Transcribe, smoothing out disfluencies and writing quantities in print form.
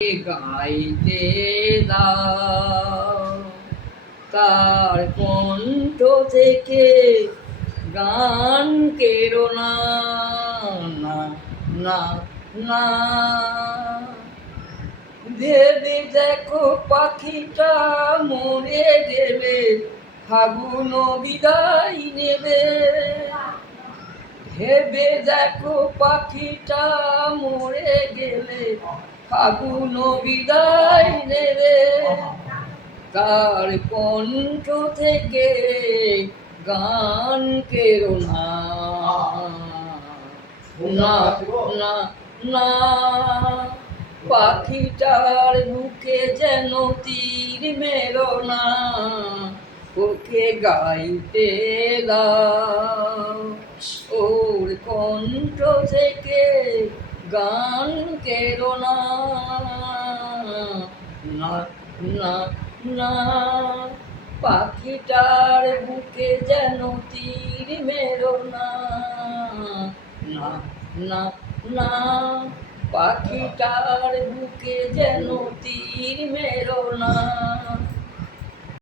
গাইতে দাও তার কণ্ঠ থেকে গান কেড়ো না না না না। ভেবে দেখো পাখিটা মরে গেলে ফাগুন বিদায় নেবে। ভেবে দেখো পাখিটা মরে গেলে ফাগুন বিদায় নেবে। তার কণ্ঠ থেকে গান কেড়ো না না না না। পাখিটার বুকে যেন তীর মেরো না, ওকে গাইতে দাও। ওর কণ্ঠ থেকে গান কেড়ো না না না না। পাখিটার বুকে যেন তীর মেরো না না না না। পাখিটার বুকে যেন তীর মেরো না।